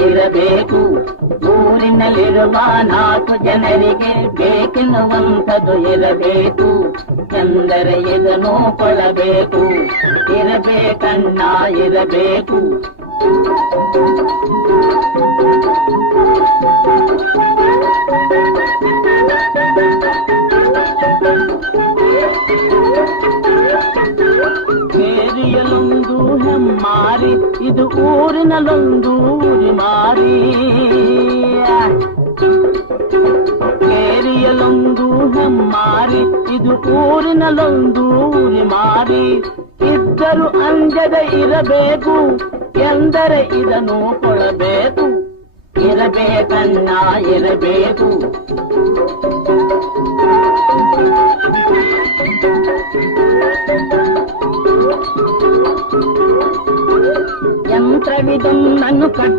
ಇರಬೇಕು. ಊರಿನಲ್ಲಿರುವ 4 ಜನರಿಗೆ ಬೇಕೆನ್ನುವಂಥದ್ದು ಇರಬೇಕು. ಎಂದರೆ ಇದನ್ನು ಕೊಡಬೇಕು. ಇರಬೇಕಣ್ಣ ಇರಬೇಕು. ಕೇರಿಯಲೊಂದು ಹೆಮ್ಮಾರಿ, ಇದು ಊರಿನಲ್ಲೊಂದು ಉರಿಮಾರಿ. ಕೇರಿಯಲೊಂದು ಹೆಮ್ಮಾರಿ, ಇದು ಊರಿನಲ್ಲೊಂದು ಉರಿಮಾರಿ. ಇದ್ದರೂ ಅಂಜದ ಇರಬೇಕು. ಎಂದರೆ ಇದನ್ನು ಕೊಡಬೇಕು. ಇರಬೇಕಣ್ಣ ಇರಬೇಕು. ಯಂತ್ರವಿದೊಂದನ್ನು